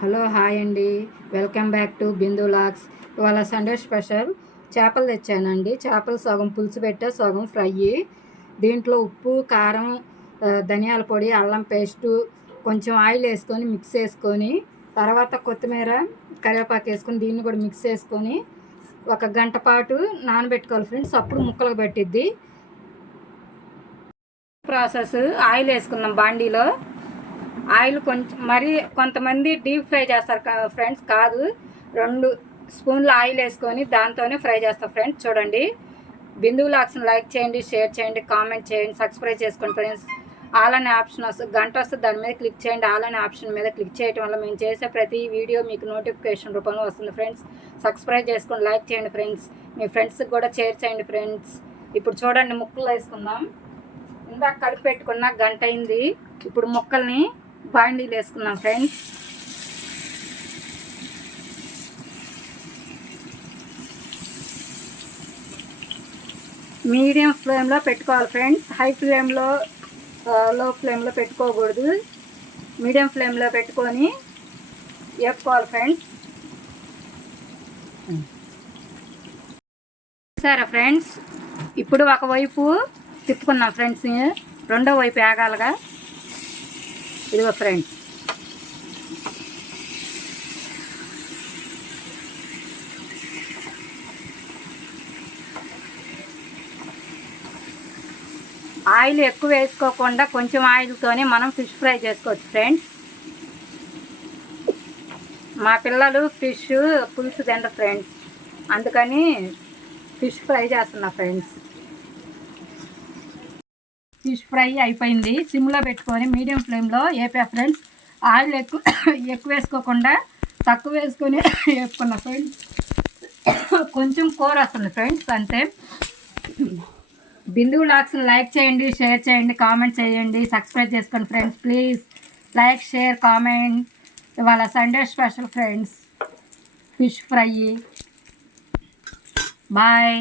Hello hi అండి, welcome back to Bindu logs. ఇవాళ Sunday special చేపలు తెచ్చానండి. చేపలు సగం పులుసు పెట్టా, సగం ఫ్రై. దీంట్లో ఉప్పు, కారం, ధనియాల పొడి, అల్లం పేస్టు, కొంచెం ఆయిల్ వేసుకొని మిక్స్ చేసుకొని, తర్వాత కొత్తిమీర, కరివేపాకు వేసుకొని దీన్ని కూడా మిక్స్ చేసుకొని 1 గంట పాటు నానబెట్టుకోవాలి ఫ్రెండ్స్. అప్పుడు ముక్కలకు పెట్టిద్ది. ప్రాసెస్ ఆయిల్ వేసుకున్నాం బాండీలో. ఆయిల్ కొంచెం మరి కొంతమంది డీప్ ఫ్రై చేస్తారు ఫ్రెండ్స్, కాదు 2 స్పూన్ల ఆయిల్ వేసుకొని దాంతోనే ఫ్రై చేస్తారు ఫ్రెండ్స్. చూడండి, బిందు వ్లాగ్స్ని లైక్ చేయండి, షేర్ చేయండి, కామెంట్ చేయండి, సబ్స్క్రైబ్ చేసుకోండి ఫ్రెండ్స్. ఆల్ అనే ఆప్షన్ వస్తుంది, గంట వస్తుంది, దాని మీద క్లిక్ చేయండి. ఆల్ అనే ఆప్షన్ మీద క్లిక్ చేయడం వల్ల మేము చేసే ప్రతి వీడియో మీకు నోటిఫికేషన్ రూపంలో వస్తుంది ఫ్రెండ్స్. సబ్స్క్రైబ్ చేసుకోండి, లైక్ చేయండి ఫ్రెండ్స్, మీ ఫ్రెండ్స్కి కూడా షేర్ చేయండి ఫ్రెండ్స్. ఇప్పుడు చూడండి, ముక్కలు వేసుకుందాం. ఇందాక కలిపి పెట్టుకున్న గంట అయింది. ఇప్పుడు ముక్కల్ని బాండీలు వేసుకున్నాం ఫ్రెండ్స్. మీడియం ఫ్లేమ్లో పెట్టుకోవాలి ఫ్రెండ్స్. హై ఫ్లేమ్లో, లో ఫ్లేమ్లో పెట్టుకోకూడదు. మీడియం ఫ్లేమ్లో పెట్టుకొని వేపుకోవాలి ఫ్రెండ్స్. సరే ఫ్రెండ్స్, ఇప్పుడు ఒకవైపు తిప్పుకున్నాం ఫ్రెండ్స్, రెండో వైపు ఆగాలిగా. ఇదిగో ఫ్రెండ్స్, ఆయిల్ ఎక్కువ వేసుకోకుండా కొంచెం ఆయిల్తోనే మనం ఫిష్ ఫ్రై చేసుకోవచ్చు ఫ్రెండ్స్. మా పిల్లలు ఫిష్ పులుసు తినరు ఫ్రెండ్స్, అందుకని ఫిష్ ఫ్రై చేస్తున్నా ఫ్రెండ్స్. ఫిష్ ఫ్రై అయిపోయింది. సిమ్లో పెట్టుకొని మీడియం ఫ్లేమ్లో వేపా ఫ్రెండ్స్. ఆయిల్ ఎక్కువ వేసుకోకుండా తక్కువ వేసుకొని వేపుకున్నా ఫ్రెండ్స్. కొంచెం కూర వస్తుంది ఫ్రెండ్స్, అంతే. బిందు వ్లాగ్స్ని లైక్ చేయండి, షేర్ చేయండి, కామెంట్ చేయండి, సబ్స్క్రైబ్ చేసుకోండి friends. Please like, share, comment. ఇవాళ Sunday special friends, fish fry. Bye.